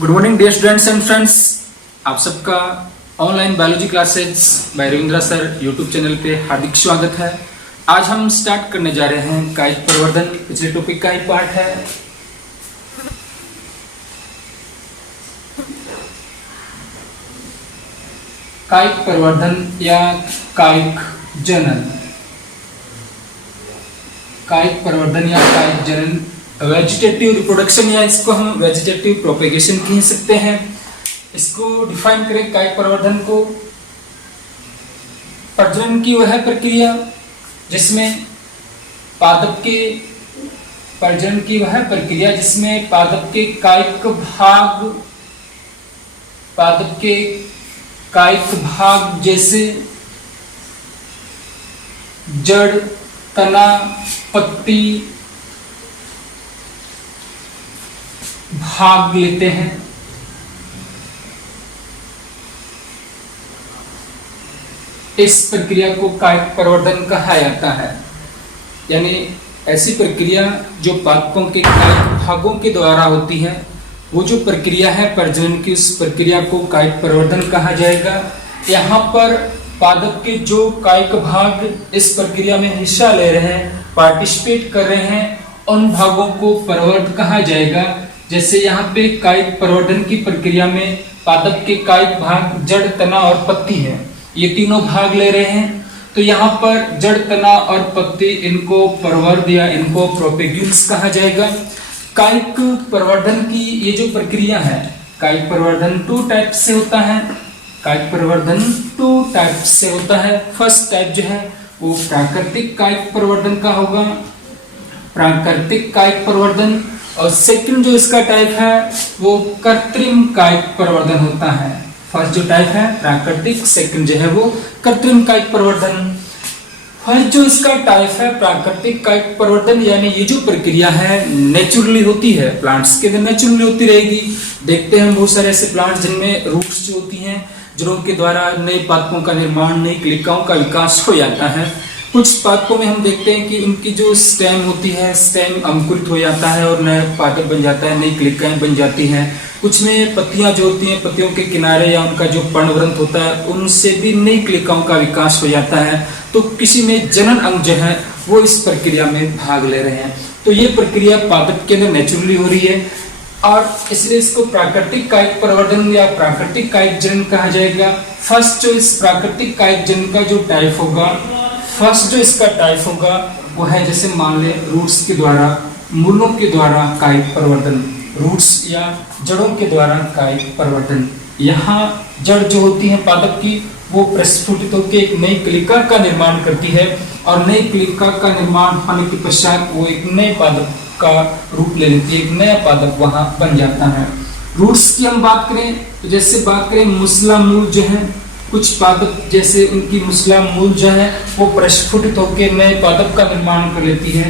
Good morning dear students and friends. आप सबका online biology classes by Ravindra sir YouTube channel पे हार्दिक स्वागत है। आज हम स्टार्ट करने जा रहे हैं कायिक प्रवर्धन। पिछले टॉपिक का ही पार्ट है। कायिक प्रवर्धन या कायिक जनन। कायिक प्रवर्धन या कायिक जनन वेजिटेटिव रिप्रोडक्शन या इसको हम वेजिटेटिव प्रोपेगेशन कह सकते हैं। इसको डिफाइन करें कायिक प्रवर्धन को। प्रजनन की वह प्रक्रिया जिसमें पादप के प्रजनन की वह प्रक्रिया जिसमें पादप के कायिक भाग जैसे जड़, तना, पत्ती भाग लेते हैं। इस प्रक्रिया को कायिक प्रवर्धन कहा जाता है। यानी ऐसी प्रक्रिया जो पादपों के कायिक भागों के द्वारा होती है, वो जो प्रक्रिया है प्रजनन की, उस प्रक्रिया को कायिक प्रवर्धन कहा जाएगा। यहाँ पर पादप के जो कायिक भाग इस प्रक्रिया में हिस्सा ले रहे हैं, पार्टिसिपेट कर रहे हैं, उन भागों को प्रवर्ध कहा जाएगा। जैसे यहाँ पे कायिक प्रवर्धन की प्रक्रिया में पादप के कायिक भाग जड़, तना और पत्ती है, ये तीनों भाग ले रहे हैं। तो यहाँ पर जड़, तना और पत्ती, इनको प्रवर्ध या इनको प्रोपेग्यूल्स कहा जाएगा। कायिक प्रवर्धन की ये जो प्रक्रिया है, कायिक प्रवर्धन 2 टाइप से होता है। कायिक प्रवर्धन 2 टाइप से होता है। फर्स्ट टाइप जो है वो प्राकृतिक कायिक प्रवर्धन का होगा, प्राकृतिक कायिक प्रवर्धन। और सेकंड जो इसका टाइप है वो कृत्रिम कायिक प्रवर्धन होता है। फर्स्ट जो टाइप है प्राकृतिक, सेकंड जो है वो कृत्रिम कायिक प्रवर्धन। फर्स्ट जो इसका टाइप है प्राकृतिक कायिक प्रवर्धन, यानी ये जो प्रक्रिया है नेचुरली होती है, प्लांट्स के अंदर नेचुरली होती रहेगी। देखते हैं हम बहुत सारे ऐसे प्लांट्स जिनमें रूट्स जो होती हैं, जड़ों के द्वारा नए पादपों का निर्माण, नई कलिकाओं का विकास हो जाता है। कुछ पादपों में हम देखते हैं कि उनकी जो स्टेम होती है, स्टेम अंकुरित हो जाता है और नया पादप बन जाता है, नई कलिकाएं बन जाती हैं। कुछ में पत्तियां जो होती हैं, पत्तियों के किनारे या उनका जो पर्णवृंत होता है, उनसे भी नई कलिकाओं का विकास हो जाता है। तो किसी में जनन अंग जो है वो इस प्रक्रिया में भाग ले रहे हैं। तो ये प्रक्रिया पादप के अंदर नेचुरली हो रही है और इसलिए इसको प्राकृतिक कायिक प्रवर्धन या प्राकृतिक कायिक जनन कहा जाएगा। फर्स्ट जो इस प्राकृतिक कायिक जनन का जो टाइप होगा, फर्स्ट जो इसका टाइप होगा वो है, जैसे मान ले रूट्स के द्वारा, मूलों के द्वारा कायिक प्रवर्धन, रूट्स या जड़ों के द्वारा कायिक प्रवर्धन। यहाँ जड़ जो होती है पादप की, वो प्रस्फुटित होकर एक नई कलिका का निर्माण करती है और नई कलिका का निर्माण होने के पश्चात वो एक नए पादप का रूप ले लेती है, एक नया पादप वहां बन जाता है। रूट्स की हम बात करें तो जैसे बात करें मूसला मूल जो है, कुछ पादप जैसे उनकी मूसला मूल जो है वो प्रस्फुटित होकर नए पादप का निर्माण कर लेती है।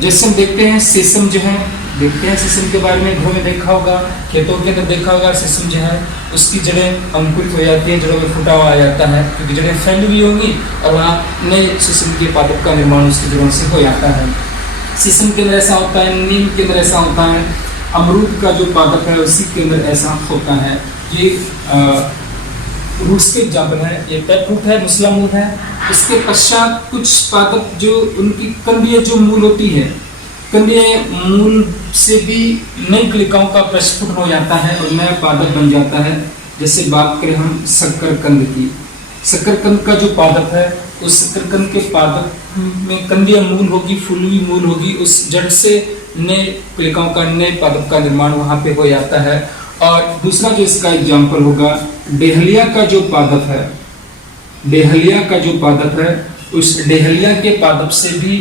जैसे हम देखते हैं सेसम जो है, देखते हैं सेसम के बारे में, घरों में देखा होगा, खेतों के अंदर देखा होगा। सेसम जो है उसकी जड़ें अंकुरित हो जाती है, जड़ों में फूटा हुआ आ जाता है, क्योंकि जड़ें फैली हुई होंगी और वहाँ नए सेसम के पादप का निर्माण उसकी जड़ों से हो जाता है। शीशम के अंदर ऐसा होता है, नीम के अंदर ऐसा होता है, अमरूद का जो पादप है उसी के अंदर ऐसा होता है। ये रूट्स के एग्जाम्पल है। ये टैप रूट है, मूसला मूल है। इसके पश्चात कुछ पादप जो उनकी कंदीय जो मूल होती है, कंदीय मूल से भी नई कलिकाओं का प्रस्फुटन हो जाता है और नया पादप बन जाता है। जैसे बात करें हम शकरकंद की, शकरकंद का जो पादप है, उस शकरकंद के पादप में कंदीय मूल होगी, फूली मूल होगी, उस जड़ से नए कलिकाओं का, नए पादप का निर्माण वहां पे हो जाता है। और दूसरा जो इसका एग्जाम्पल होगा, डेहलिया का जो पादप है, डेहलिया का जो पादप है, उस डेहलिया के पादप से भी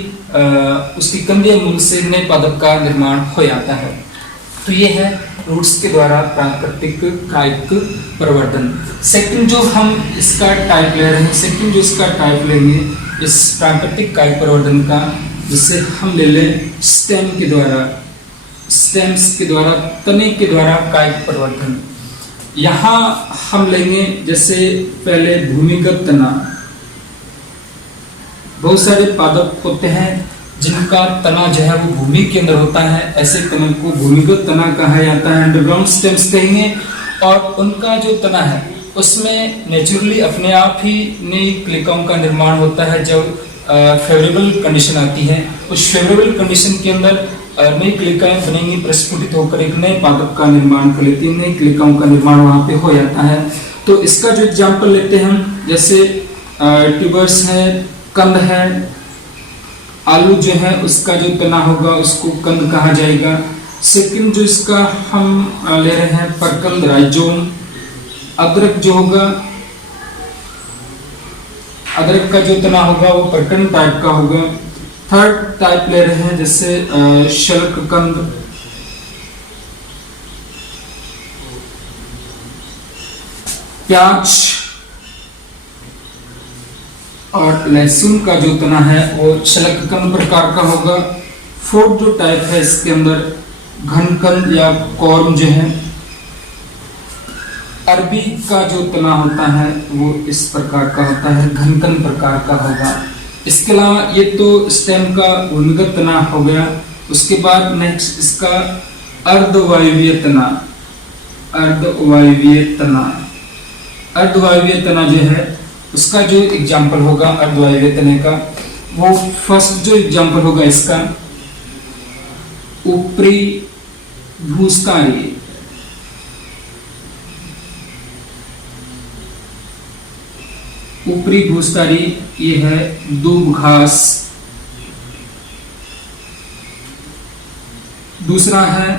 उसकी कंदीय मूल से नए पादप का निर्माण हो जाता है। तो ये है रूट्स के द्वारा प्राकृतिक कायिक प्रवर्धन। सेकंड जो हम इसका टाइप ले रहे हैं, सेकंड जो इसका टाइप लेंगे इस प्राकृतिक कायिक प्रवर्धन का, जिससे हम ले लें स्टेम के द्वारा, स्टेम्स के द्वारा, तने के द्वारा कायिक प्रवर्धन। यहाँ हम लेंगे जैसे पहले भूमिगत तना। बहुत सारे पादप होते हैं जिनका तना जो है वो भूमि के अंदर होता है, ऐसे तना को भूमिगत तना कहा जाता है, अंडरग्राउंड स्टेम्स कहेंगे। और उनका जो तना है उसमें नेचुरली अपने आप ही नई क्लिकाओं का निर्माण होता है। जब फेवरेबल कंडीशन आती है, उस फेवरेबल कंडीशन के अंदर नई क्लिकाएं बनेंगी, प्रस्फुटित होकर एक नए पादप का निर्माण कर लेती है, नई क्लिकाओं का निर्माण वहां पे हो जाता है। तो इसका जो एग्जाम्पल लेते हैं हम, जैसे ट्यूबर्स है, कंद है, आलू जो है उसका जो तना होगा उसको कंद कहा जाएगा। सेकंड जो इसका हम ले रहे हैं परकंद, राइजोम। अदरक जो होगा, अदरक का जो तना होगा वो परकंद टाइप का होगा। थर्ड टाइप ले रहे हैं जैसे शल्ककंद, प्याज और लहसुन का जो तना है वो शल्ककंद प्रकार का होगा। फोर्थ जो टाइप है इसके अंदर घनकंद या कॉर्म जो है, अरबी का जो तना होता है वो इस प्रकार का होता है, घनकंद प्रकार का होगा। इसके अलावा ये तो स्टेम का भूमिगत तना हो गया। उसके बाद नेक्स्ट इसका अर्धवायवीय तना, अर्धवायवीय तना। अर्धवायवीय तना जो है उसका जो एग्जाम्पल होगा अर्धवायवीय तने का, वो फर्स्ट जो एग्जाम्पल होगा इसका ऊपरी भूस्तारी। ऊपरी भूस्तारी ये है दूब घास। दूसरा है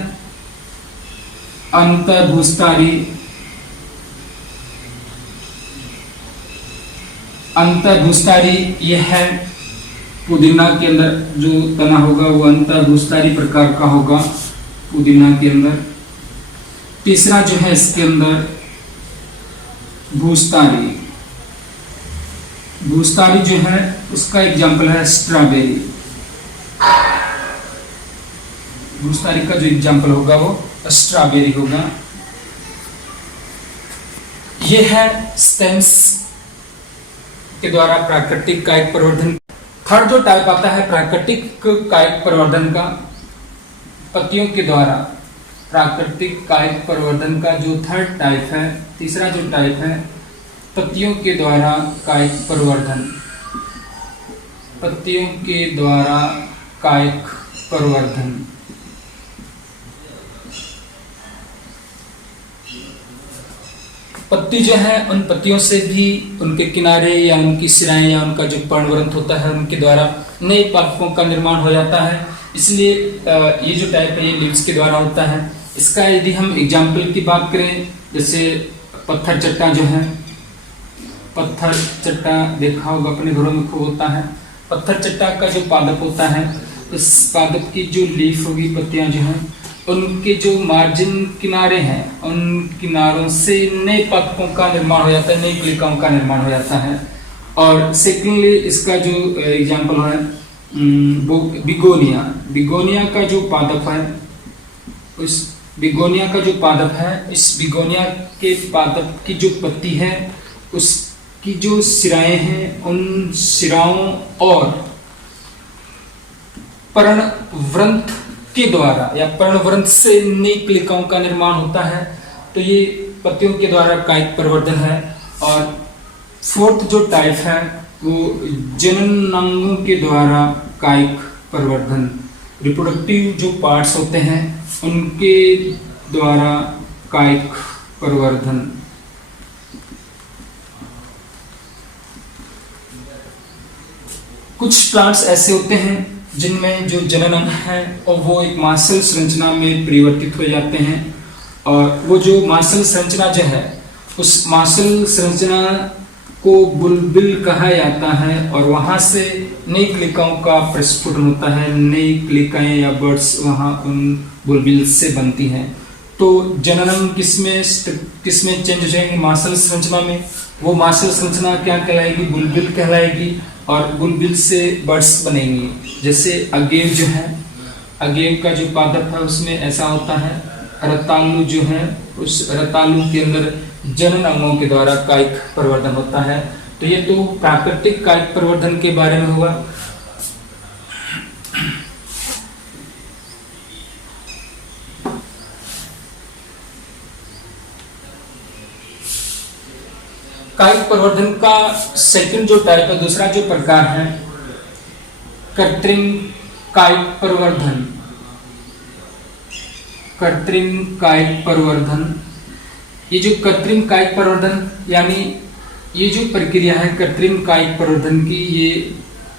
अंतर भूस्तारी। अंतर भूस्तारी ये है पुदीना के अंदर जो तना होगा वो अंतर भूस्तारी प्रकार का होगा पुदीना के अंदर। तीसरा जो है इसके अंदर भूस्तारी। भूस्तारी जो है उसका एग्जाम्पल है स्ट्रॉबेरी। भूस्तारी का जो एग्जाम्पल होगा वो स्ट्रॉबेरी होगा। ये है स्टेम्स के द्वारा प्राकृतिक कायिक प्रवर्धन। थर्ड जो टाइप आता है प्राकृतिक कायिक प्रवर्धन का, पत्तियों के द्वारा प्राकृतिक कायिक प्रवर्धन का जो थर्ड टाइप है, तीसरा जो टाइप है पत्तियों के द्वारा कायिक प्रवर्धन। पत्तियों के द्वारा कायिक प्रवर्धन। पत्ती जो है उन पत्तियों से भी उनके किनारे या उनकी सिराएं या उनका जो पर्णवृंत होता है उनके द्वारा नए पादपों का निर्माण हो जाता है। इसलिए ये जो टाइप है ये लीव्स के द्वारा होता है। इसका यदि हम एग्जाम्पल की बात करें, जैसे पत्थर चट्टा जो है, पत्थर चट्टा देखा होगा अपने घरों में खूब होता है। पत्थर चट्टा का जो पादप होता है उस पादप की जो लीफ होगी, पत्तियां जो हैं, उनके जो मार्जिन किनारे हैं उन किनारों से नए पादपों का निर्माण हो जाता है, नई कलिकाओं का निर्माण हो जाता है। और सेकेंडली इसका जो एग्जाम्पल है वो बिगोनिया। बिगोनिया का जो पादप है, उस बिगोनिया का जो पादप है, इस बिगोनिया के पादप की जो पत्ती है उसकी जो सिराएं हैं उन सिराओं और पर्णवृंत के द्वारा या पर्णवृंत से नई कलिकाओं का निर्माण होता है। तो ये पत्तियों के द्वारा कायिक प्रवर्धन है। और फोर्थ जो टाइप है वो जननांगों के द्वारा कायिक प्रवर्धन। रिप्रोडक्टिव जो पार्ट्स होते हैं उनके द्वारा कायिक प्रवर्धन। कुछ प्लांट्स ऐसे होते हैं जिनमें जो जननांग है और वो एक मासल संरचना में परिवर्तित हो जाते हैं। और वो जो मासल संरचना जो है उस मासल संरचना को बुलबिल कहा जाता है और वहां से नई कलिकाओं का प्रस्फुटन होता है। नई कलिकाएं या बर्ड्स वहां उन बुलबिल से बनती हैं। तो जननांग किसमें चेंज हो जाएंगे? मासल संरचना में। वो मासल संरचना क्या कहलाएगी? बुलबिल कहलाएगी। और बुलबिल से बर्ड्स बनेंगी। जैसे अगेव जो है, अगेव का जो पादप है उसमें ऐसा होता है। रतालू जो है, उस रतालू के अंदर जनन अंगों के द्वारा कायिक प्रवर्धन होता है। तो ये तो प्राकृतिक कायिक प्रवर्धन के बारे में हुआ। कायिक प्रवर्धन का सेकंड जो टाइप है, दूसरा जो प्रकार है कृत्रिम कायिक प्रवर्धन। कृत्रिम कायिक प्रवर्धन, ये जो कृत्रिम कायिक प्रवर्धन यानी ये जो प्रक्रिया है कृत्रिम कायिक प्रवर्धन की, ये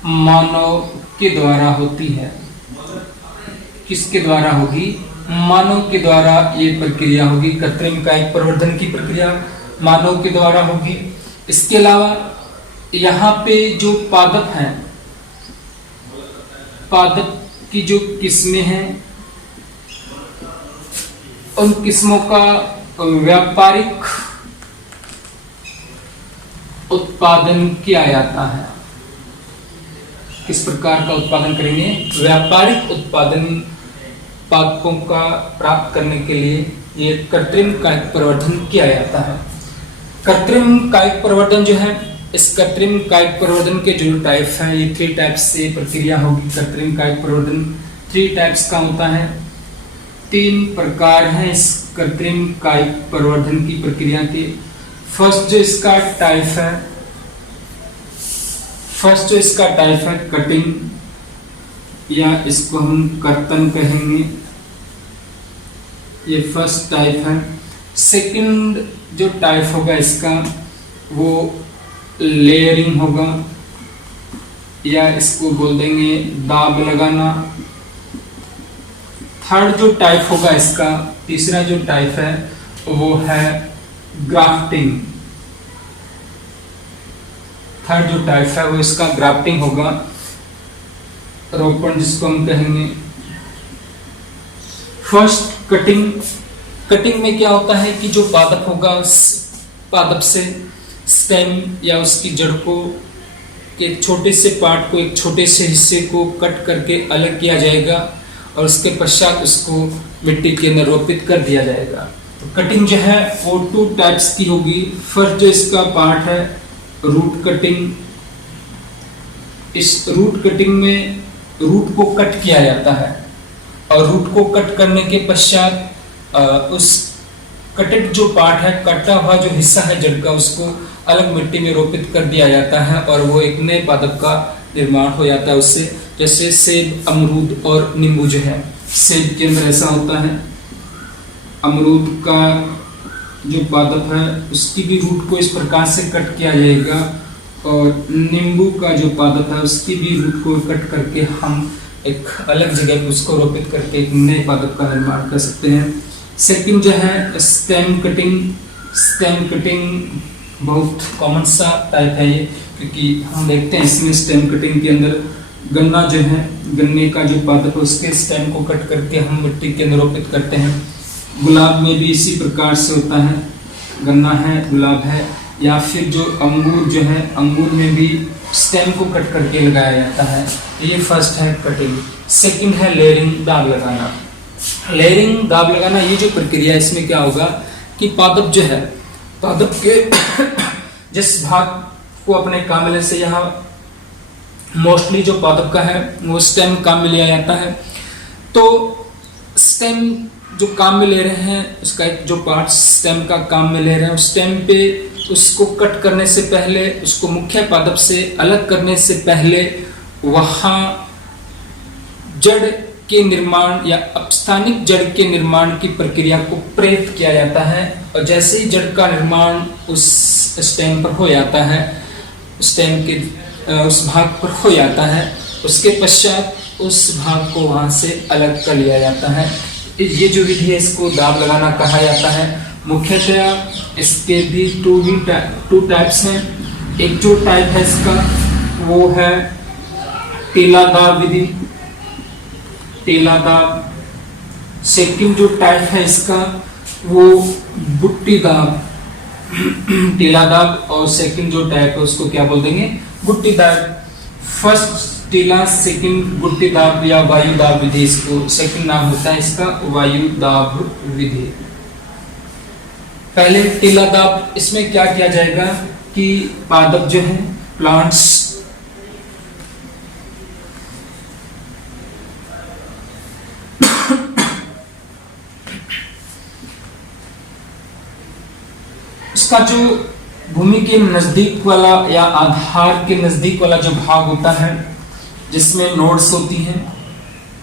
मानव के द्वारा होती है। किसके द्वारा होगी? मानव के द्वारा ये प्रक्रिया होगी। कृत्रिम कायिक प्रवर्धन की प्रक्रिया मानव के द्वारा होगी। इसके अलावा यहाँ पे जो पादप हैं, पादप की जो किस्में हैं, उन किस्मों का व्यापारिक उत्पादन किया जाता है। किस प्रकार का उत्पादन करेंगे? व्यापारिक उत्पादन पादपों का प्राप्त करने के लिए ये कृत्रिम कायिक प्रवर्धन किया जाता है। कृत्रिम कायिक प्रवर्धन जो है, इस कृत्रिम कायिक प्रवर्धन के जो टाइप हैं, ये 3 टाइप से प्रक्रिया होगी। कृत्रिम कायिक प्रवर्धन 3 टाइप्स का होता है। 3 प्रकार हैं इस कृत्रिम कायिक प्रवर्धन की प्रक्रिया के। फर्स्ट जो इसका टाइप है कटिंग, या इसको हम कर्तन कहेंगे, ये फर्स्ट टाइप है। सेकंड जो टाइप होगा इसका वो लेयरिंग होगा, या इसको बोल देंगे दाब लगाना। थर्ड जो टाइप होगा इसका, तीसरा जो टाइप है वो है ग्राफ्टिंग। थर्ड जो टाइप है वो इसका ग्राफ्टिंग होगा, रोपण जिसको हम कहेंगे। First cutting. कटिंग में क्या होता है कि जो पादप होगा, उस पादप से स्टेम या उसकी जड़ को के छोटे से पार्ट को, एक छोटे से हिस्से को कट करके अलग किया जाएगा और उसके पश्चात उसको मिट्टी के अंदर रोपित कर दिया जाएगा। तो कटिंग जो है वो 2 टाइप्स की होगी। फर्स्ट जो इसका पार्ट है रूट कटिंग। इस रूट कटिंग में रूट को कट किया जाता है और रूट को कट करने के पश्चात उस कटेड जो पार्ट है, कटा हुआ जो हिस्सा है जड़ का, उसको अलग मिट्टी में रोपित कर दिया जाता है और वो एक नए पादप का निर्माण हो जाता है उससे। जैसे सेब, अमरूद और नींबू जो है, सेब के अंदर ऐसा होता है, अमरूद का जो पादप है उसकी भी रूट को इस प्रकार से कट किया जाएगा और नींबू का जो पादप है उसकी भी रूट को कट करके हम एक अलग जगह पे उसको रोपित करके एक नए पादप का निर्माण कर सकते हैं। सेकंड जो है स्टेम कटिंग। स्टेम कटिंग बहुत कॉमन सा टाइप है ये, क्योंकि हम देखते हैं इसमें स्टेम कटिंग के अंदर गन्ना जो है, गन्ने का जो पादप है उसके स्टेम को कट करके हम मिट्टी के अंदर रोपित करते हैं। गुलाब में भी इसी प्रकार से होता है, गन्ना है, गुलाब है, या फिर जो अंगूर जो है, अंगूर में भी स्टेम को कट करके लगाया जाता है। ये फर्स्ट है कटिंग। सेकंड है लेयरिंग, दाब लगाना। लेयरिंग, दाब लगाना, ये जो प्रक्रिया है इसमें क्या होगा कि पादप जो है, पादप के जिस भाग को अपने काम में, से यहाँ मोस्टली जो पादप का है वो स्टेम काम में लिया जाता है। तो स्टेम जो काम में ले रहे हैं, उसका एक जो पार्ट स्टेम का काम में ले रहे हैं, उस स्टेम पे उसको कट करने से पहले, उसको मुख्य पादप से अलग करने से पहले वहाँ जड़ के निर्माण या अपस्थानिक जड़ के निर्माण की प्रक्रिया को प्रेरित किया जाता है। और जैसे ही जड़ का निर्माण उस स्टेम पर हो जाता है, स्टेम के उस भाग पर हो जाता है, उसके पश्चात उस भाग को वहाँ से अलग कर लिया जाता है। ये जो विधि है इसको दाब लगाना कहा जाता है। मुख्यतः इसके भी 2 टाइप्स हैं। एक जो टाइप है इसका वो है टीला दाब विधि, टीला दाब। सेकंड जो टाइप है इसका वो बुट्टी दाब, टीला दाब। और सेकंड जो टाइप है उसको क्या बोल देंगे? बुट्टी दाब। फर्स्ट टीला, सेकंड बुट्टी दाब या वायु दाब विधि, इसको सेकंड नाम होता है इसका वायु दाब विधि। पहले टीला दाब, इसमें क्या किया जाएगा कि पादप जो है, प्लांट्स इसका जो भूमि के नजदीक वाला या आधार के नजदीक वाला जो भाग होता है जिसमें नोड्स होती हैं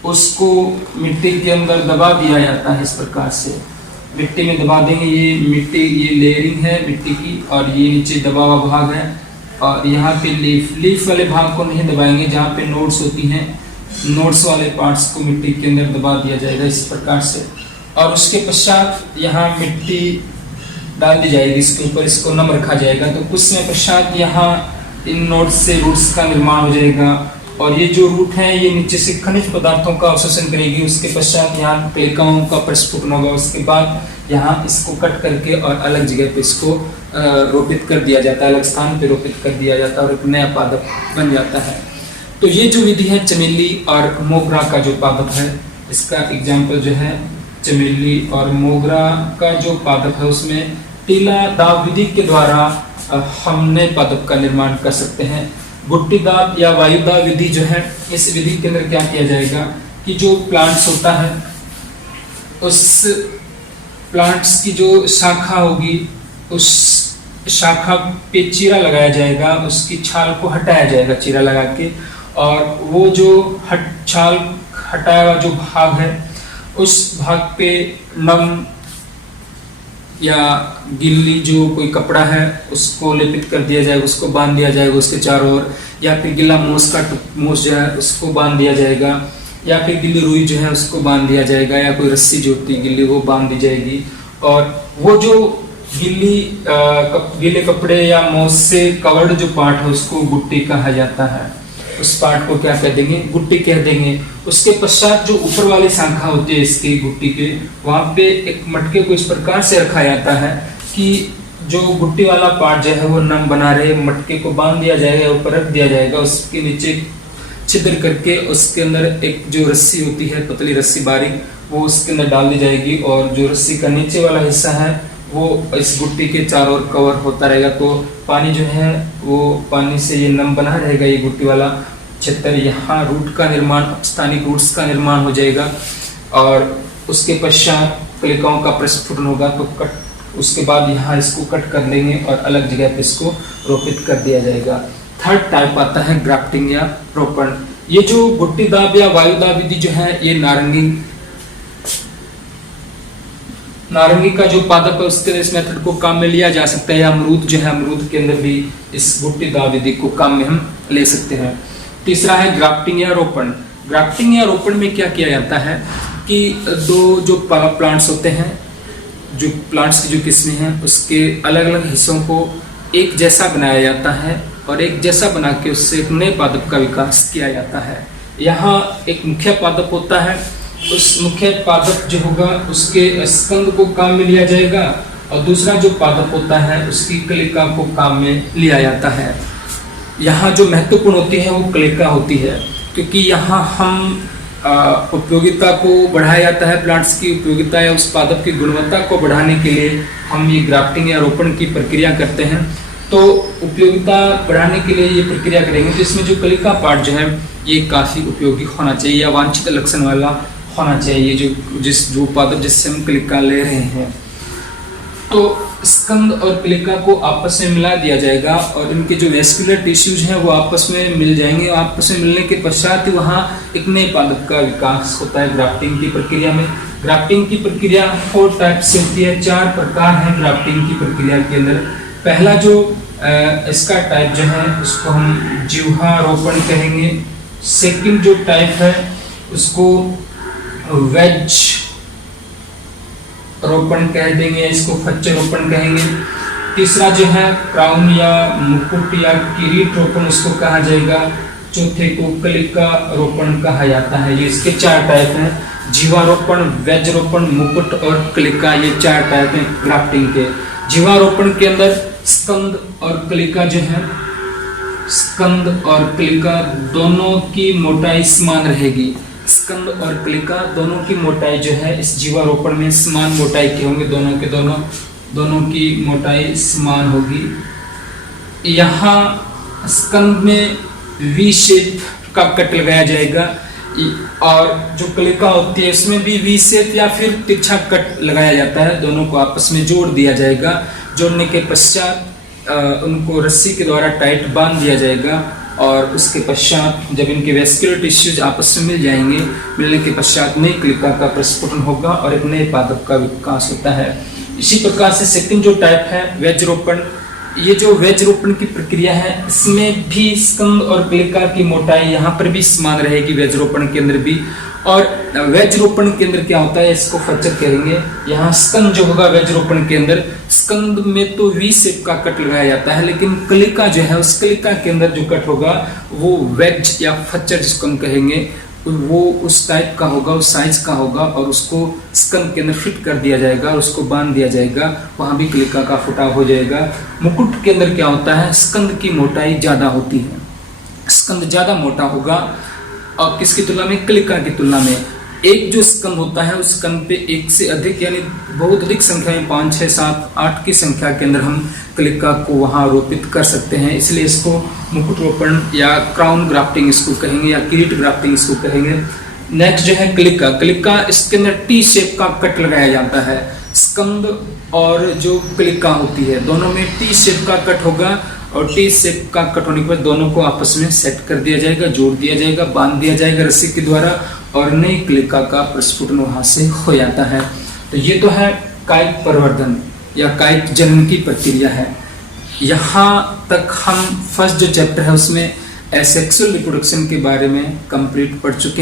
उसको मिट्टी के अंदर दबा दिया जाता है। इस प्रकार से मिट्टी में दबा देंगे। ये मिट्टी, ये लेयरिंग है मिट्टी की, और ये नीचे दबा हुआ भाग है। और यहाँ पे लीफ वाले भाग को नहीं दबाएंगे, जहाँ पे नोड्स होती हैं नोड्स वाले पार्ट्स को मिट्टी के अंदर दबा दिया जाएगा इस प्रकार से। और उसके पश्चात यहाँ मिट्टी डाल दी जाएगी इसके ऊपर, इसको नम रखा जाएगा। तो कुछ समय पश्चात यहाँ इन नोड्स से रूट्स का निर्माण हो जाएगा, और ये जो रूट है ये नीचे से खनिज पदार्थों का अवशोषण करेगी। उसके पश्चात यहाँ कलिकाओं का प्रस्फुटन होगा। उसके बाद यहाँ इसको कट करके और अलग जगह पे इसको रोपित कर दिया जाता है, अलग स्थान पे रोपित कर दिया जाता है और एक नया पादप बन जाता है। तो ये जो विधि है चमेली और मोगरा का जो पादप है, इसका एग्जाम्पल जो है चमेली और मोगरा का जो पादप है उसमें टीला दाब विधि के द्वारा हम नए पादप का निर्माण कर सकते हैं। गुट्टी दाब या वायु दाब विधि जो है, इस विधि के अंदर क्या किया जाएगा कि जो प्लांट्स होता है उस प्लांट्स की जो शाखा होगी उस शाखा पे चीरा लगाया जाएगा, उसकी छाल को हटाया जाएगा चीरा लगा के, और वो जो छाल हटाया हुआ जो भाग है उस भाग पे नम या गिल्ली जो कोई कपड़ा है उसको लेपित कर दिया जाएगा, उसको बांध दिया जाएगा उसके चारों ओर, या फिर गिल्ला मोस जो है उसको बांध दिया जाएगा, या फिर गिल्ली रुई जो है उसको बांध दिया जाएगा, या कोई रस्सी जो होती है गिल्ली वो बांध दी जाएगी। और वो जो गीले कपड़े या मोस से कवर्ड जो पार्ट है उसको गुट्टी कहा जाता है। उस पार्ट को क्या कह देंगे, गुट्टी कह देंगे। उसके पश्चात जो ऊपर वाली शाखा होती है इसकी गुट्टी के, वहां पे एक मटके को इस प्रकार से रखा जाता है कि जो गुट्टी वाला पार्ट जो है वो नम बना रहे। मटके को बांध दिया जाएगा, ऊपर रख दिया जाएगा, उसके नीचे छिद्र करके उसके अंदर एक जो रस्सी होती है पतली रस्सी बारीक, वो उसके अंदर डाल दी जाएगी, और जो रस्सी का नीचे वाला हिस्सा है वो इस गुट्टी के चारों ओर कवर होता रहेगा। तो पानी जो है वो पानी से ये नम बना रहेगा, ये गुट्टी वाला क्षेत्र। यहाँ रूट का निर्माण, स्थानिक रूट्स का निर्माण हो जाएगा, और उसके पश्चात कलिकाओं का प्रस्फुटन होगा। तो उसके बाद यहाँ इसको कट कर लेंगे और अलग जगह पे इसको रोपित कर दिया जाएगा। थर्ड टाइप आता है ग्राफ्टिंग या रोपण। ये जो गुट्टी दाब या वायु दाब विधि जो है ये नारंगी का जो पादप है उसके इस मेथड को काम में लिया जा सकता है, या अमरूद जो है अमरूद के अंदर भी इस गुट्टी दाब विधि को काम में हम ले सकते हैं। तीसरा है ग्राफ्टिंग या रोपण। ग्राफ्टिंग या रोपण में क्या किया जाता है कि दो जो प्लांट्स होते हैं, जो प्लांट्स की जो किस्में हैं उसके अलग अलग हिस्सों को एक जैसा बनाया जाता है, और एक जैसा बना के उससे एक नए पादप का विकास किया जाता है। यहाँ एक मुख्य पादप होता है, उस मुख्य पादप जो होगा उसके स्कंद को काम में लिया जाएगा, और दूसरा जो पादप होता है उसकी कलिका को काम में लिया जाता है। यहाँ जो महत्वपूर्ण होती है वो कलिका होती है, क्योंकि यहाँ हम उपयोगिता को बढ़ाया जाता है, प्लांट्स की उपयोगिता या उस पादप की गुणवत्ता को बढ़ाने के लिए हम ये ग्राफ्टिंग या रोपण की प्रक्रिया करते हैं। तो उपयोगिता बढ़ाने के लिए ये प्रक्रिया करेंगे तो इसमें जो कलिका पार्ट जो है ये काफ़ी उपयोगी होना चाहिए, या वांछित लक्षण वाला होना चाहिए, जो पादप जिससे हम कलिका ले रहे हैं। तो स्कंद और कलिका को आपस में मिला दिया जाएगा, और इनके जो वेस्कुलर टिश्यूज हैं वो आपस में मिल जाएंगे। आपस में मिलने के पश्चात वहाँ एक नए पादप का विकास होता है ग्राफ्टिंग की प्रक्रिया में। ग्राफ्टिंग की प्रक्रिया 4 टाइप से होती है, 4 प्रकार हैं ग्राफ्टिंग की प्रक्रिया के अंदर। पहला जो इसका टाइप जो है उसको हम जिह्वा रोपण कहेंगे। सेकंड जो टाइप है उसको वेज रोपण कह देंगे, इसको फच्चे रोपण कहेंगे। तीसरा जो है क्राउन या मुकुट या किरीट रोपण उसको कहा जाएगा। चौथे को कलिका रोपण कहा जाता है। ये इसके 4 टाइप हैं, जीवा रोपण, वेज रोपण, मुकुट और कलिका। ये 4 टाइप हैं ग्राफ्टिंग के। जीवा रोपण के अंदर स्कंद और कलिका जो है, स्कंद और कलिका दोनों की मोटाई समान रहेगी। स्कंद और कलिका दोनों की मोटाई जो है इस जीवारोपण में समान मोटाई के होंगे, दोनों की मोटाई समान होगी। यहाँ स्कंद में वी शेप का कट लगाया जाएगा, और जो कलिका होती है इसमें भी वी शेप या फिर तिरछा कट लगाया जाता है। दोनों को आपस में जोड़ दिया जाएगा। जोड़ने के पश्चात उनको रस्सी के द्वारा टाइट बांध दिया जाएगा और उसके पश्चात जब इनके वेस्कुलर टिश्यूज आपस में मिल जाएंगे, मिलने के पश्चात नई कलिका का प्रस्फुटन होगा और एक नए पादप का विकास होता है। इसी प्रकार से सेकंड जो टाइप है वेज रोपण, ये जो वेज रोपण की प्रक्रिया है इसमें भी स्कंद और कलिका की मोटाई यहाँ पर भी समान रहेगी वेज रोपण के अंदर भी। और वेज रोपण के अंदर क्या होता है, इसको फ्रैक्चर कहेंगे। यहाँ स्कंद जो होगा वेज रोपण के अंदर, स्कंद में तो वी शेप का कट लगाया जाता है, लेकिन कलिका जो है उस कलिका के अंदर जो कट होगा वो वेज या फ्रैक्चर जिसको हम कहेंगे वो उस टाइप का होगा, उस साइज का होगा और उसको स्कंद के अंदर फिट कर दिया जाएगा और उसको बांध दिया जाएगा, वहां भी कलिका का फुटाव हो जाएगा। मुकुट के अंदर क्या होता है, स्कंद की मोटाई ज्यादा होती है, स्कंद ज्यादा मोटा होगा और किसकी तुलना में, कलिका की तुलना में। एक जो स्कंद होता है उस स्कंद पे एक से अधिक यानी बहुत अधिक संख्या में 5, 6, 7, 8 की संख्या के अंदर हम कलिका को वहां रोपित कर सकते हैं, इसलिए इसको मुकुट रोपण या क्राउन ग्राफ्टिंग इसको कहेंगे या किरीट ग्राफ्टिंग इसको कहेंगे। नेक्स्ट जो है कलिका, कलिका इसके अंदर टी शेप का कट लगाया जाता है। स्कंद और जो कलिका होती है दोनों में टी शेप का कट होगा और टी शेप का कट होने के बाद दोनों को आपस में सेट कर दिया जाएगा, जोड़ दिया जाएगा, बांध दिया जाएगा रस्सी के द्वारा और नई कलिका का प्रस्फुटन वहां से हो जाता है। तो ये तो है कायिक प्रवर्धन या कायिक जनन की प्रक्रिया है। यहाँ तक हम फर्स्ट जो चैप्टर है उसमें एसेक्सुअल रिप्रोडक्शन के बारे में कंप्लीट पढ़ चुके हैं।